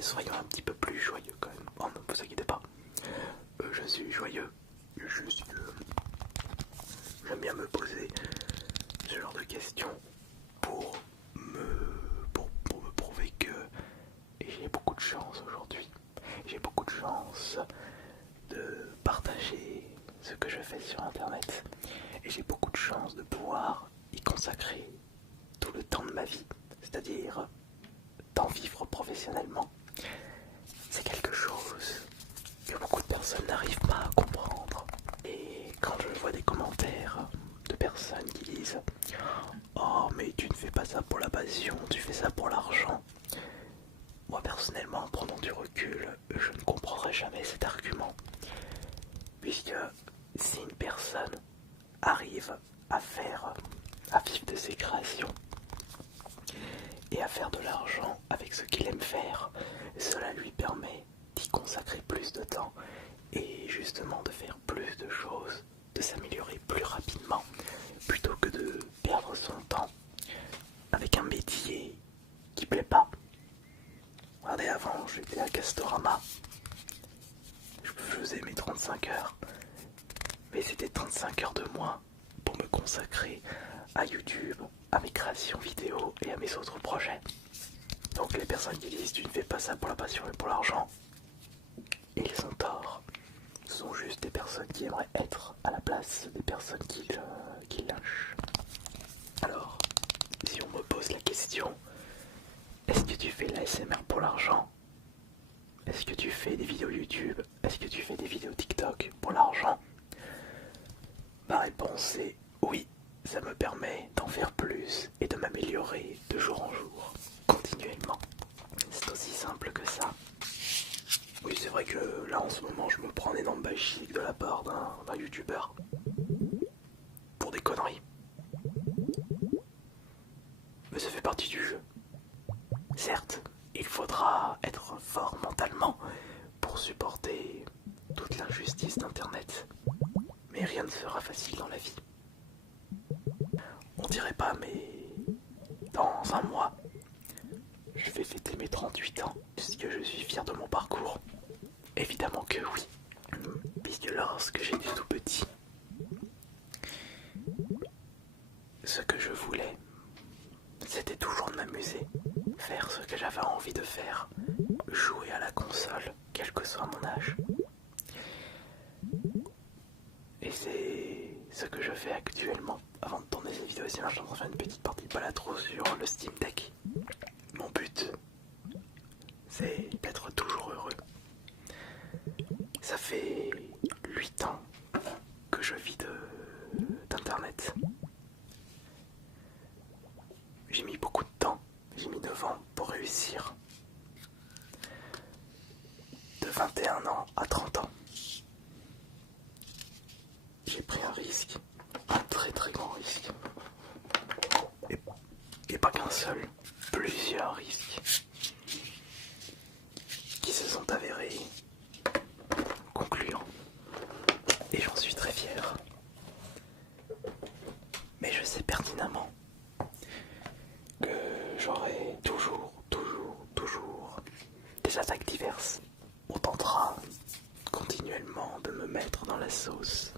mais soyons un petit peu plus joyeux quand même. Oh, ne vous inquiétez pas, je suis joyeux. J'aime bien me poser ce genre de questions pour pour me prouver que j'ai beaucoup de chance aujourd'hui. J'ai beaucoup de chance de partager ce que je fais sur internet. Et j'ai beaucoup de chance de pouvoir y consacrer tout le temps de ma vie, c'est-à-dire d'en vivre professionnellement. C'est quelque chose que beaucoup de personnes n'arrivent pas à comprendre. Et quand je vois des commentaires de personnes qui disent «Oh mais tu ne fais pas ça pour la passion, tu fais ça pour l'argent», moi personnellement, en prenant du recul, je ne comprendrai jamais cet argument. Puisque si une personne arrive à vivre de ses créations et à faire de l'argent avec ce qu'il aime faire, cela lui permet d'y consacrer plus de temps et justement de faire plus de choses, de s'améliorer plus rapidement, plutôt que de perdre son temps avec un métier qui plaît pas. Regardez, avant j'étais à Castorama, je faisais mes 35 heures, mais c'était 35 heures de moins pour me consacrer à YouTube, à mes créations vidéo et à mes autres projets. Donc les personnes qui disent tu ne fais pas ça pour la passion et pour l'argent, ils ont tort. Ce sont juste des personnes qui aimeraient être à la place des personnes qui lynchent. Alors, si on me pose la question, est-ce que tu fais de l'ASMR pour l'argent? Est-ce que tu fais des vidéos YouTube? Est-ce que tu fais des vidéos TikTok pour l'argent? Ma réponse est oui, ça me permet d'en faire plus et de m'améliorer de jour en jour, continuellement. C'est aussi simple que ça. Oui, c'est vrai que là en ce moment je me prends un énorme bâchique de la part d'un youtubeur pour des conneries. Mais ça fait partie du jeu. Certes, il faudra être fort mentalement pour supporter toute l'injustice d'internet. Mais rien ne sera facile dans la vie. On dirait pas, mais dans un mois, je vais fêter mes 38 ans. Est-ce que je suis fier de mon parcours? Évidemment que oui. Puisque lorsque j'étais tout petit, ce que je voulais, c'était toujours de m'amuser, faire ce que j'avais envie de faire, jouer à la console, quel que soit mon âge. Et c'est ce que je fais actuellement. Avant de tourner cette vidéo, c'est je vais faire une petite partie de balatro sur le Steam Deck. Mon but, c'est d'être toujours heureux. Ça fait 8 ans que je vis d'internet. J'ai mis beaucoup de temps, j'ai mis 9 ans pour réussir. De 21 ans à 30 ans. J'ai pris un risque, un très très grand risque. Et pas qu'un seul, plusieurs risques qui se sont avérés concluants. Et j'en suis très fier. Mais je sais pertinemment que j'aurai toujours des attaques diverses. On tentera continuellement de me mettre dans la sauce